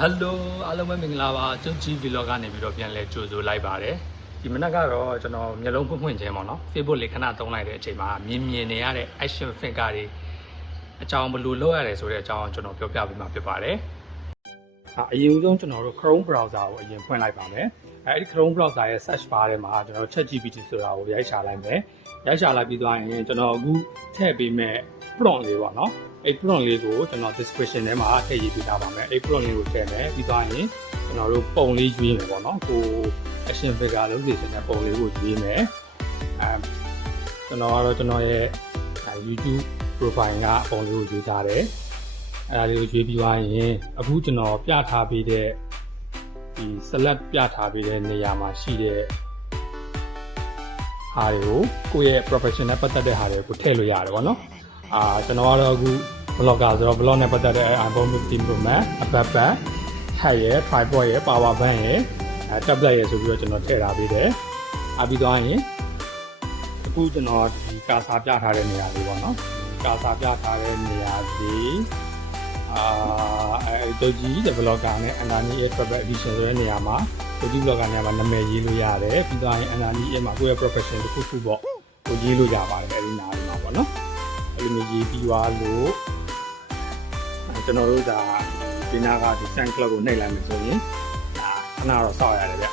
Hello အားလုံးပဲမင်္ဂလာပါကျွန်တော်ကြီး vlog ကနေပြီးတော့ပြန်လဲကြိုဆိုလိုက်ပါတယ်ဒီမနက်ကတော့ကျွန်တော်မျက်လုံးဖွင့်ခြင်းပေါ့နော် Facebook လေးခဏသုံးလိုက်တဲ့အချိန်မှာမြင်နေရတဲ့ action figure တွေအကြောင်းဘယ်လိုလုပ်ရတယ်ဆိုတဲ့အကြောင်းကျွန်တော်ပြောပြပေးမှာဖြစ်ပါတယ်အရင်ဆုံးကျွန်တော်တို့ Chrome browser ကိုအရင်ဖွင့်လိုက်ပါမယ်အဲဒီ Chrome browser ရဲ့ search bar ထဲမှာကျွန်တော် ChatGPT ဆိုတာကိုရိုက်ရှာလိုက်မယ်ရိုက်ရှာလိုက်ပြီးသွားရင်ကျွန်တော်အခုထည့်ပေးမဲ့ prompt လေးပေါ့နော်အဲ့ prompt လေးကိုကျွန်တော် description ထဲမှာထည့်ရေးပေးထားပါမယ်အဲ့ prompt လေးကိုထည့်မယ်ပြီးသွားရင်ကျွန်တော်တို့ပုံလေးရွေးမယ်ပေါ့နော်ကို action figure လုပ်စီစဉ်တဲ့ပုံလေးကိုရွေးမယ်ကျွန်တော်ကတော့ကျွန်တော်ရဲ့ YouTube profile ကပုံလေးကိုရွေးထားတယ်အဲ့ဒါလေးကိုရွေးပြီးသွားရင်အခုကျွန်တော်ပြထားပေးတဲ့ဒီ select ပြထားပေးတဲ့နေရာမှာရှိတဲ့ဟာတွေကိုကိုယ့်ရဲ့ profession နဲ့ပတ်သက်တဲ့ဟာတွေကိုထည့်လို့ရတယ်ပေါ့နော်ကျွန်တော်ကတော့အခု blogger ဆိုတော့ blog နဲ့ပတ်သက်တဲ့ iPhone 15 Pro Max အပတ်ပတ် height ရယ် tripod ရယ် power bank ရယ်tablet ရယ်ဆိုပြီးတော့ကျွန်တော်ထည့်ထားပေးတယ်ပြီးသွားရင်အခုကျွန်တော်ဒီကာစာပြထားတဲ့နေရာလေးပေါ့နော်ကာစာပြထားတဲ့နေရာလေးတို့ကြီး developer နဲ့ Anani Travel Edition ဆိုတဲ့နေရာမှာတို့ကြီး blogger နေရာမှာနာမည်ရေးလို့ရတယ်ပြီးသွားရင် Anani မှာကိုယ့်ရဲ့ profession တစ်ခုခုပေါ့ကိုရေးလို့ရပါတယ်အဲဒီနားလေးမှာပေါ့နော်အဲ့လိုမျိုးရေးပြီးသွားလို့ကျွန်တော်တို့ဒါဒီနာကဒီ fan club ကိုနှိပ်လိုက်မယ်ဆိုရင်ဒါခဏတော့စောင့်ရတယ်ဗျ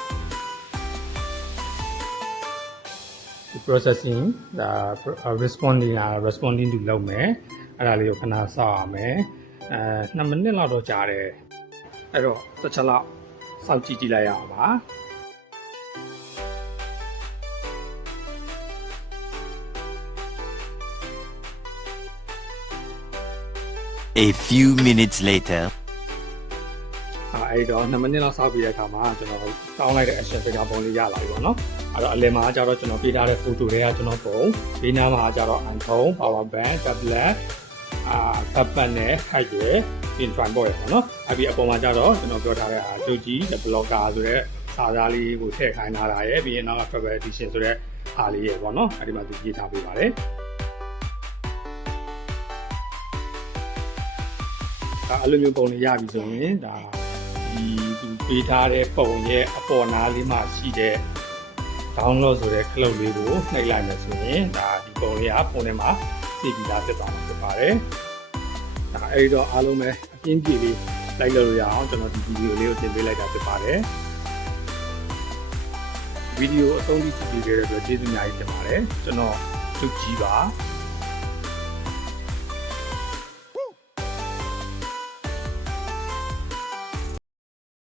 ဒီ processing ဒါ responding to လုပ်မယ်အဲ့ဒါလေးကိုခဏစောင့်ရမယ်2မိနစ်လောက်တော့ကြာတယ်အဲ့တော့တစ်ချက်လောက်စောင့်ကြည့်လိုက်ရအောင်ပါ A few minutes later အဲ့တော့2မိနစ်လောက်စောင့်ပြီးတဲ့အခါမှာကျွန်တော်တောင်းလိုက်တဲ့ action figure ပုံလေးရလာပြီပေါ့နော်အဲ့တော့အလယ်မှာကျတော့ကျွန်တော်ပေးထားတဲ့ photo တွေကကျွန်တော်ပုံဘေးနားမှာကျတော့ iPhone power bank tablet tablet နဲ့ height ရယ် pin tripod ရယ်ပေါ့နော်အဲ့ဒီအပေါ်မှာကျတော့ကျွန်တော်ပြောထားတဲ့ကျုပ်ကြီး blogger ဆိုတဲ့စာသားလေးကိုထည့်ခိုင်းထားတာရယ်ပြီးရင်နောက်က travel edition ဆိုတဲ့အားလေးရယ်ပေါ့နော်အဲ့ဒီမှာသူရေးထားပေးပါတယ်အဲ့လိုမျိုးပုံလေးရပြီဆိုရင်ဒါဒီသူပေးထားတဲ့ပုံရဲ့အပေါ်နားလေးမှာရှိတဲ့ download ဆိုတဲ့ clip လေးကိုနှိပ်လိုက်မယ်ဆိုရင်ဒါဒီပုံလေးကဖုန်းထဲမှာစီးပြီးသားဖြစ်သွားမှာဖြစ်ပါတယ်။ဒါအဲ့တော့အားလုံးပဲအပြင်းပြေလေးလိုက်လို့ရအောင်ကျွန်တော်ဒီဗီဒီယိုလေးကိုတင်ပေးလိုက်တာဖြစ်ပါတယ်။ဗီဒီယိုအဆုံးထိကြည့်ပေးခဲ့တဲ့အတွက်ကျေးဇူးအများကြီးတင်ပါတယ်။ကျွန်တော်သူကြီးပါ။